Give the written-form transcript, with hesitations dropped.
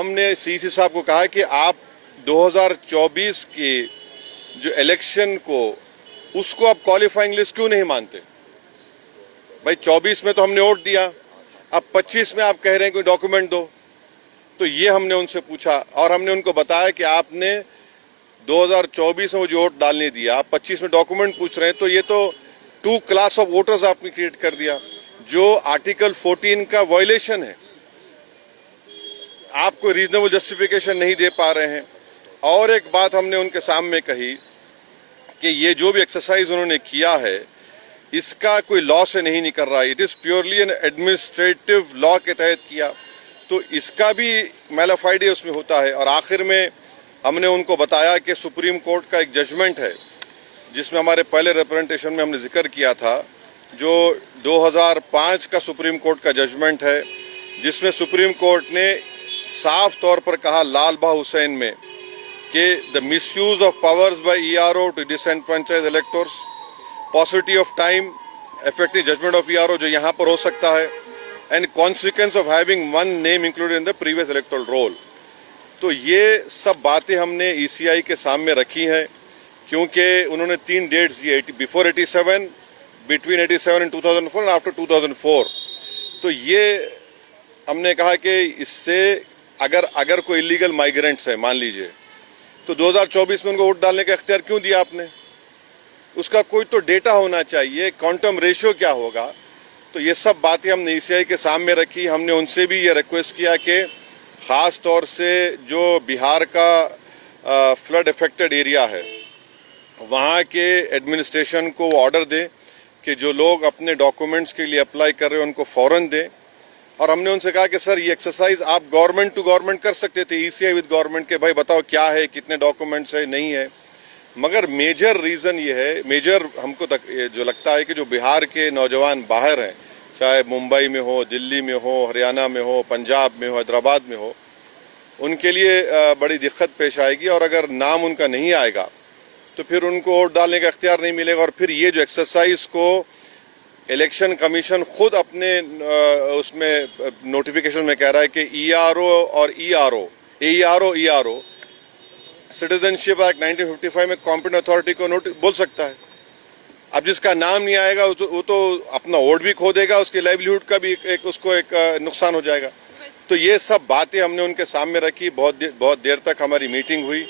हमने सीसी साहब को कहा कि आप 2024 के जो इलेक्शन को उसको आप क्वालिफाइंग लिस्ट क्यों नहीं मानते? भाई 24 में तो हमने वोट दिया, अब 25 में आप कह रहे हैं कोई डॉक्यूमेंट दो। तो ये हमने उनसे पूछा और हमने उनको बताया कि आपने 2024 में वो जो वोट डालने दिया, आप 25 में डॉक्यूमेंट पूछ रहे हैं, तो ये तो 2 क्लास ऑफ वोटर्स आपने क्रिएट कर दिया, जो आर्टिकल 14 का वायलेशन है। आप कोई रीजनेबल जस्टिफिकेशन नहीं दे पा रहे हैं। और एक बात हमने उनके सामने कही कि ये जो भी एक्सरसाइज उन्होंने किया है इसका कोई लॉ से नहीं निकल रहा है, it is purely N administrative law के तहत किया, तो इसका भी मैलाफाइडे उसमें होता है। और आखिर में हमने उनको बताया कि सुप्रीम कोर्ट का एक जजमेंट है जिसमें हमारे पहले रिप्रेजेंटेशन में हमने जिक्र किया था, जो 2005 का सुप्रीम कोर्ट का जजमेंट है, जिसमें सुप्रीम कोर्ट ने साफ तौर पर कहा लाल बहा हुसैन में कि the misuse of powers by ERO to disenfranchise electors, possibility of time effective judgment of ERO जो यहाँ पर हो सकता है, and consequence of having one name included in the previous electoral roll. तो ये सब बातें हमने ईसीआई के सामने रखी हैं, क्योंकि उन्होंने 3 डेट्स दिए, before 87, between 87 and 2004 and after 2004। तो ये हमने कहा कि इससे अगर कोई इलीगल माइग्रेंट्स है मान लीजिए, तो 2024 में उनको वोट डालने का इख्तियार क्यों दिया आपने? उसका कोई तो डेटा होना चाहिए, क्वांटम रेशियो क्या होगा। तो ये सब बातें हमने ईसीआई के सामने रखी। हमने उनसे भी ये रिक्वेस्ट किया कि खास तौर से जो बिहार का फ्लड इफेक्टेड एरिया है वहाँ के एडमिनिस्ट्रेशन को ऑर्डर दें कि जो लोग अपने डॉक्यूमेंट्स के लिए अप्लाई कर रहे हैं उनको फौरन दें। और हमने उनसे कहा कि सर ये एक्सरसाइज आप गवर्नमेंट टू गवर्नमेंट कर सकते थे, ईसीआई विद गवर्नमेंट, के भाई बताओ क्या है, कितने डॉक्यूमेंट्स है, नहीं है। मगर मेजर रीजन ये है, मेजर हमको जो लगता है कि जो बिहार के नौजवान बाहर हैं, चाहे मुंबई में हो, दिल्ली में हो, हरियाणा में हो, पंजाब में हो, हैदराबाद में हो, उनके लिए बड़ी दिक्कत पेश आएगी। और अगर नाम उनका नहीं आएगा तो फिर उनको वोट डालने का इख्तियार नहीं मिलेगा। और फिर ये जो एक्सरसाइज को इलेक्शन कमीशन खुद अपने उसमें नोटिफिकेशन में कह रहा है कि ईआरओ और ईआरओ सिटीजनशिप एक्ट 1955 में कॉम्पिटेंट अथॉरिटी को बोल सकता है। अब जिसका नाम नहीं आएगा वो तो अपना वोट भी खो देगा, उसकी लाइवलीहुड का भी उसको एक नुकसान हो जाएगा। तो ये सब बातें हमने उनके सामने रखी। बहुत देर तक हमारी मीटिंग हुई।